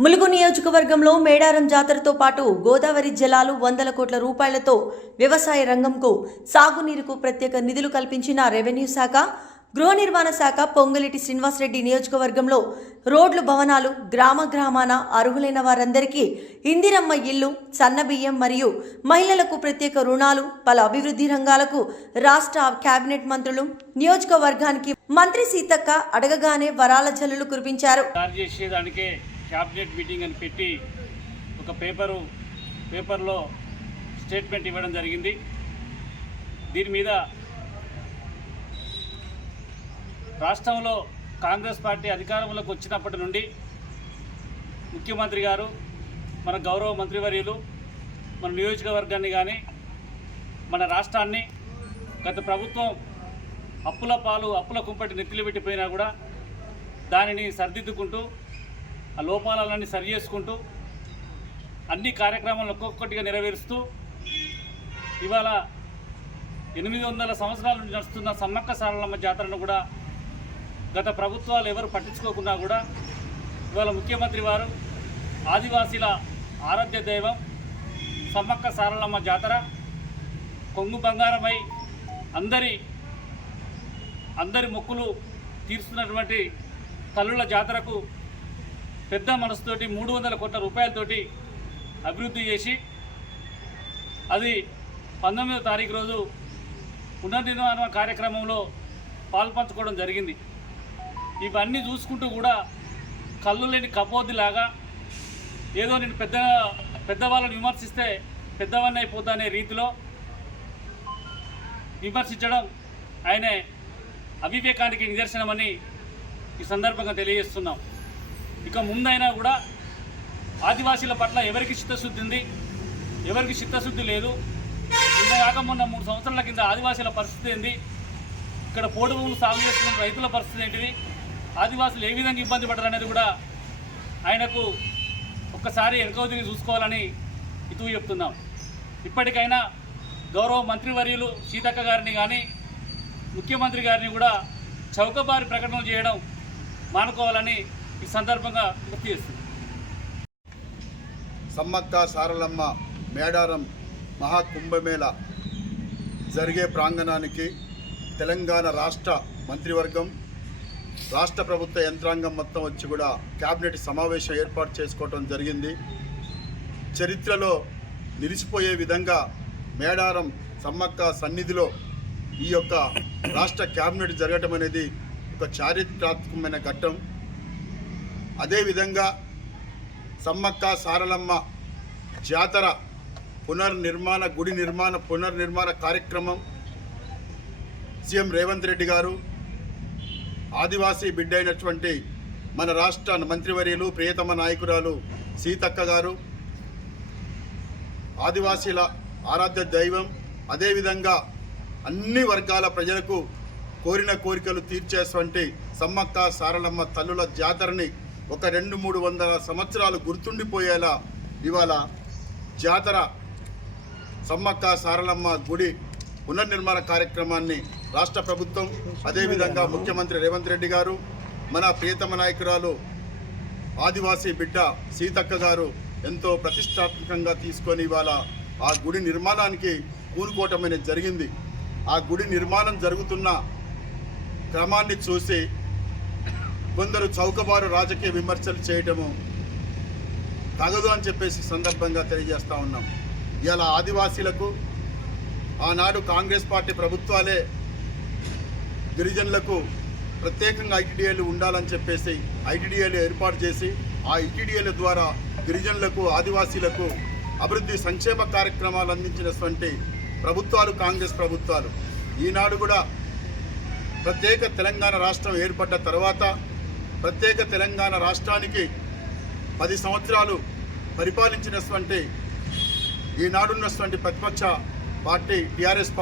ములుగు నియోజకవర్గంలో మేడారం జాతరతో పాటు గోదావరి జలాలు వందల కోట్ల రూపాయలతో వ్యవసాయ రంగంకు సాగునీరుకు ప్రత్యేక నిధులు కల్పించిన రెవెన్యూ శాఖ గృహ నిర్మాణ శాఖ పొంగులేటి శ్రీనివాసరెడ్డి నియోజకవర్గంలో రోడ్లు భవనాలు గ్రామ గ్రామాన అర్హులైన వారందరికీ ఇందిరమ్మ ఇల్లు సన్నబియ్యం మరియు మహిళలకు ప్రత్యేక రుణాలు పలు అభివృద్ధి రంగాలకు రాష్ట్ర కేబినెట్ మంత్రులు నియోజకవర్గానికి మంత్రి సీతక్క అడగగానే వరాల జల్లులు కురిపించారు. క్యాబినెట్ మీటింగ్ అని పెట్టి ఒక పేపరు పేపర్లో స్టేట్మెంట్ ఇవ్వడం జరిగింది. దీని మీద రాష్ట్రంలో కాంగ్రెస్ పార్టీ అధికారంలోకి వచ్చినప్పటి నుండి ముఖ్యమంత్రి గారు మన గౌరవ మంత్రివర్యులు మన నియోజకవర్గాన్ని కానీ మన రాష్ట్రాన్ని గత ప్రభుత్వం అప్పుల పాలు అప్పుల కుంపటి నెత్తిలు పెట్టిపోయినా కూడా దానిని సరిదిద్దుకుంటూ ఆ లోపాలన్నీ సరి చేసుకుంటూ అన్ని కార్యక్రమాలను ఒక్కొక్కటిగా నెరవేరుస్తూ ఇవాళ ఎనిమిది వందల సంవత్సరాల నుండి నడుస్తున్న సమ్మక్క సారలమ్మ జాతరను కూడా గత ప్రభుత్వాలు ఎవరు పట్టించుకోకుండా కూడా ఇవాళ ముఖ్యమంత్రి వారు ఆదివాసీల ఆరాధ్య దైవం సమ్మక్క సారలమ్మ జాతర కొంగు బంగారమై అందరి అందరి మొక్కులు తీరుస్తున్నటువంటి తల్లుల జాతరకు పెద్ద మనసుతోటి మూడు వందల కోట్ల రూపాయలతోటి అభివృద్ధి చేసి అది పంతొమ్మిదో తారీఖు రోజు పునర్నిర్మాణ కార్యక్రమంలో పాల్పంచుకోవడం జరిగింది. ఇవన్నీ చూసుకుంటూ కూడా కళ్ళు లేని కపోద్దిలాగా ఏదో నేను పెద్ద పెద్దవాళ్ళని విమర్శిస్తే పెద్దవాడిని అయిపోతా అనే రీతిలో విమర్శించడం ఆయనే అవివేకానికి నిదర్శనమని ఈ సందర్భంగా తెలియజేస్తున్నాం. ఇక ముందైనా కూడా ఆదివాసీల పట్ల ఎవరికి చిత్తశుద్ధి ఉంది? ఎవరికి చిత్తశుద్ధి లేదు? నిన్న కాక మొన్న మూడు సంవత్సరాల కింద ఆదివాసీల పరిస్థితి ఏంది? ఇక్కడ పోడు భూములు సాగు చేస్తున్న రైతుల పరిస్థితి ఏంటిది? ఆదివాసులు ఏ విధంగా ఇబ్బంది పడరు అనేది కూడా ఆయనకు ఒక్కసారి వెనుకవదిని చూసుకోవాలని ఇతూ చెప్తున్నాం. ఇప్పటికైనా గౌరవ మంత్రివర్యులు సీతక్క గారిని కానీ ముఖ్యమంత్రి గారిని కూడా చౌకబారి ప్రకటనలు చేయడం మానుకోవాలని ఈ సందర్భంగా గుర్తు చేస్తుంది. సమ్మక్క సారలమ్మ మేడారం మహాకుంభమేళ జరిగే ప్రాంగణానికి తెలంగాణ రాష్ట్ర మంత్రివర్గం రాష్ట్ర ప్రభుత్వ యంత్రాంగం మొత్తం వచ్చి కూడా క్యాబినెట్ సమావేశం ఏర్పాటు చేసుకోవటం జరిగింది. చరిత్రలో నిలిచిపోయే విధంగా మేడారం సమ్మక్క సన్నిధిలో ఈ యొక్క రాష్ట్ర క్యాబినెట్ జరగటం అనేది ఒక చారిత్రాత్మకమైన ఘట్టం. అదేవిధంగా సమ్మక్క సారలమ్మ జాతర పునర్నిర్మాణ గుడి నిర్మాణ పునర్నిర్మాణ కార్యక్రమం సీఎం రేవంత్ రెడ్డి గారు ఆదివాసీ బిడ్డ అయినటువంటి మన రాష్ట్ర మంత్రివర్యులు ప్రియతమ నాయకురాలు సీతక్క గారు ఆదివాసీల ఆరాధ్య దైవం అదేవిధంగా అన్ని వర్గాల ప్రజలకు కోరిన కోరికలు తీర్చేటువంటి సమ్మక్క సారలమ్మ తల్లుల జాతరని ఒక రెండు మూడు వందల సంవత్సరాలు గుర్తుండిపోయేలా ఇవాళ జాతర సమ్మక్క సారలమ్మ గుడి పునర్నిర్మాణ కార్యక్రమాన్ని రాష్ట్ర ప్రభుత్వం అదేవిధంగా ముఖ్యమంత్రి రేవంత్ రెడ్డి గారు మన ప్రియతమ నాయకురాలు ఆదివాసీ బిడ్డ సీతక్క గారు ఎంతో ప్రతిష్టాత్మకంగా తీసుకొని ఇవాళ ఆ గుడి నిర్మాణానికి కూనుకోవటం అనేది జరిగింది. ఆ గుడి నిర్మాణం జరుగుతున్న క్రమాన్ని చూసి కొందరు చౌకబారు రాజకీయ విమర్శలు చేయటము తగదు అని చెప్పేసి సందర్భంగా తెలియజేస్తా ఉన్నాం. ఇవాళ ఆదివాసీలకు ఆనాడు కాంగ్రెస్ పార్టీ ప్రభుత్వాలే గిరిజనులకు ప్రత్యేకంగా ఐటీడీఏలు ఉండాలని చెప్పేసి ఐటీడీఏలు ఏర్పాటు చేసి ఆ ఐటీడీఏల ద్వారా గిరిజనులకు ఆదివాసీలకు అభివృద్ధి సంక్షేమ కార్యక్రమాలు అందించినటువంటి ప్రభుత్వాలు కాంగ్రెస్ ప్రభుత్వాలు. ఈనాడు కూడా ప్రత్యేక తెలంగాణ రాష్ట్రం ఏర్పడ్డ తర్వాత ప్రత్యేక తెలంగాణ రాష్ట్రానికి పది సంవత్సరాలు పరిపాలించినటువంటి ఈనాడున్నటువంటి ప్రతిపక్ష పార్టీ టీఆర్ఎస్ పార్టీ